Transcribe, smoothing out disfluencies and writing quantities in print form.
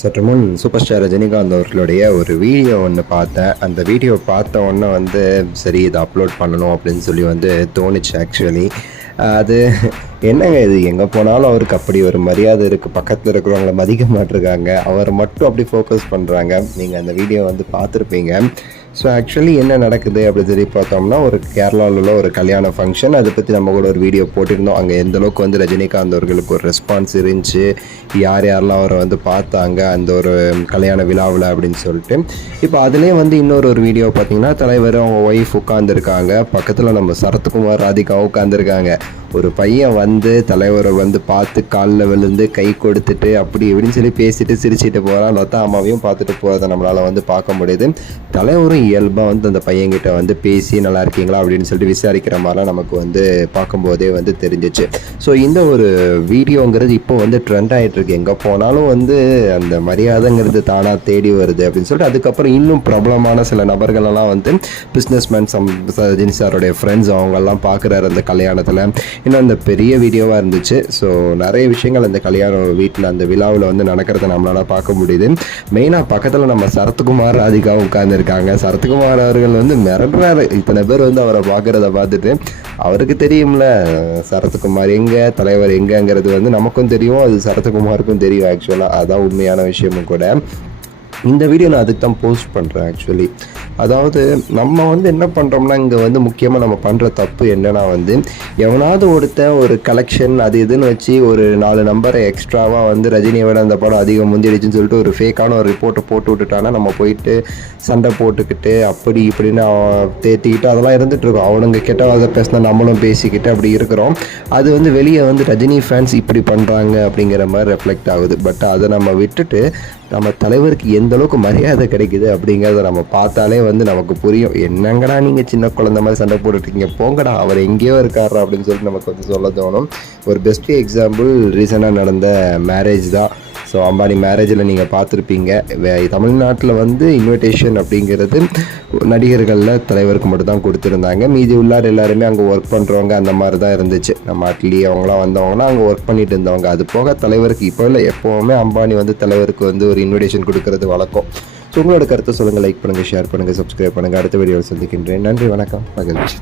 சற்று முன் super star Rajinikanth அவர்களுடைய ஒரு வீடியோ ஒன்று பார்த்தேன். அந்த வீடியோ பார்த்த உடனே வந்து சரி இதை அப்லோட் பண்ணணும் அப்படின்னு சொல்லி வந்து தோணுச்சு ஆக்சுவலி. அது என்னங்க இது, எங்கே போனாலும் அவருக்கு அப்படி ஒரு மரியாதை இருக்குது, பக்கத்தில் இருக்கிறவங்கள மதிக்க மாட்டிருக்காங்க, அவரை மட்டும் அப்படி ஃபோக்கஸ் பண்ணுறாங்க. நீங்கள் அந்த வீடியோ வந்து பார்த்துருப்பீங்க. ஸோ ஆக்சுவலி என்ன நடக்குது அப்படின்னு சொல்லி பார்த்தோம்னா, ஒரு கேரளாவில் உள்ள ஒரு கல்யாண ஃபங்க்ஷன், அதை பற்றி நம்ம கூட ஒரு வீடியோ போட்டிருந்தோம். அங்கே எந்தளவுக்கு வந்து ரஜினிகாந்த் அவர்களுக்கு ஒரு ரெஸ்பான்ஸ் இருந்துச்சு, யார் யாரெல்லாம் அவரை வந்து பார்த்தாங்க அந்த ஒரு கல்யாண விழாவில் அப்படின்னு சொல்லிட்டு. இப்போ அதுலேயே வந்து இன்னொரு வீடியோ பார்த்தீங்கன்னா, தலைவர் அவங்க ஒய்ஃப் உட்காந்துருக்காங்க, பக்கத்தில் நம்ம சரத்குமார் ராதிகாவும் உட்காந்துருக்காங்க. ஒரு பையன் வந்து தலைவரை வந்து பார்த்து காலில் விழுந்து கை கொடுத்துட்டு அப்படி இப்படின்னு சொல்லி பேசிட்டு சிரிச்சிட்டு போகிறான். லதா அம்மாவையும் பார்த்துட்டு போகிறத நம்மளால் வந்து பார்க்க முடியுது. தலைவரும் இயல்பாக வந்து அந்த பையன்கிட்ட வந்து பேசி நல்லா இருக்கீங்களா அப்படின்னு சொல்லிட்டு விசாரிக்கிற மாதிரிலாம் நமக்கு வந்து பார்க்கும்போதே வந்து தெரிஞ்சிச்சு. ஸோ இந்த ஒரு வீடியோங்கிறது இப்போ வந்து ட்ரெண்ட் ஆகிட்டு இருக்கு. எங்கே போனாலும் வந்து அந்த மரியாதைங்கிறது தானாக தேடி வருது அப்படின்னு சொல்லிட்டு அதுக்கப்புறம் இன்னும் பிரபலமான சில நபர்களெல்லாம் வந்து பிஸ்னஸ் மேன் ரஜினி சாருடைய ஃப்ரெண்ட்ஸ் அவங்கெல்லாம் பார்க்குறாரு அந்த கல்யாணத்தில். இன்னும் அந்த பெரிய வீடியோவாக இருந்துச்சு. ஸோ நிறைய விஷயங்கள் அந்த கல்யாணம் வீட்டில் அந்த விழாவில் வந்து நடக்கிறத நம்மளால் பார்க்க முடியுது. மெயினாக பக்கத்தில் நம்ம சரத்குமார் ராதிகாவும் உட்காந்துருக்காங்க. சரத்குமார் அவர்கள் வந்து மிரட்டுறாரு. இத்தனை பேர் வந்து அவரை பார்க்குறத பார்த்துட்டு அவருக்கு தெரியும்ல சரத்குமார் எங்கே, தலைவர் எங்கேங்கிறது வந்து நமக்கும் தெரியும், அது சரத்குமாருக்கும் தெரியும். ஆக்சுவலாக அதான் உண்மையான விஷயமும் கூட. இந்த வீடியோ நான் அதுக்கு தான் போஸ்ட் பண்ணுறேன் ஆக்சுவலி. அதாவது நம்ம வந்து என்ன பண்ணுறோம்னா, இங்கே வந்து முக்கியமாக நம்ம பண்ணுற தப்பு என்னென்னா வந்து எவனாவது ஒருத்தன் ஒரு கலெக்ஷன் அது இதுன்னு வச்சு ஒரு 4 நம்பரை எக்ஸ்ட்ராவாக வந்து ரஜினியை விட அந்த படம் அதிகம் முந்திடுச்சுன்னு சொல்லிட்டு ஒரு ஃபேக்கான ஒரு ரிப்போர்ட்டை போட்டு விட்டுட்டானா நம்ம போயிட்டு சண்டை போட்டுக்கிட்டு அப்படி இப்படின்னு தேத்திக்கிட்டு அதெல்லாம் இருந்துகிட்ருக்கோம். அவனுங்க கெட்டவாத பேசினா நம்மளும் பேசிக்கிட்டு அப்படி இருக்கிறோம். அது வந்து வெளியே வந்து ரஜினி ஃபேன்ஸ் இப்படி பண்ணுறாங்க அப்படிங்கிற மாதிரி ரெஃப்ளெக்ட் ஆகுது. பட் அதை நம்ம விட்டுட்டு நம்ம தலைவருக்கு எந்த அளவுக்கு மரியாதை கிடைக்குது அப்படிங்கிறத நம்ம பார்த்தாலே வந்து நமக்கு புரியும். என்னங்கடா நீங்கள் சின்ன குழந்தை மாதிரி சண்டை போட்டுருக்கீங்க, போங்கடா அவர் எங்கேயோ இருக்காரா அப்படின்னு சொல்லிட்டு நமக்கு வந்து சொல்ல தோணும். ஒரு பெஸ்ட் எக்ஸாம்பிள் ரீசெண்டாக நடந்த மேரேஜ் தான். ஸோ அம்பானி மேரேஜில் நீங்கள் பார்த்துருப்பீங்க. தமிழ்நாட்டில் வந்து இன்விடேஷன் அப்படிங்கிறது நடிகர்களில் தலைவருக்கு மட்டும் தான் கொடுத்துருந்தாங்க. மீதி உள்ளார் எல்லாருமே அங்கே ஒர்க் பண்ணுறவங்க அந்த மாதிரி தான் இருந்துச்சு. நம்ம அட்லி அவங்களாம் வந்தவங்களாம் அங்கே ஒர்க் பண்ணிட்டு இருந்தவங்க. அது போக தலைவருக்கு இப்போ இல்லை, எப்போவுமே அம்பானி வந்து தலைவருக்கு வந்து ஒரு இன்விடேஷன் கொடுக்கறது வழக்கம். ஸோ உங்களோட கருத்தை சொல்லுங்கள், லைக் பண்ணுங்கள், ஷேர் பண்ணுங்கள், சப்ஸ்கிரைப் பண்ணுங்கள். அடுத்த வீடியோவில் சந்திக்கின்றேன். நன்றி, வணக்கம், மகிழ்ச்சி.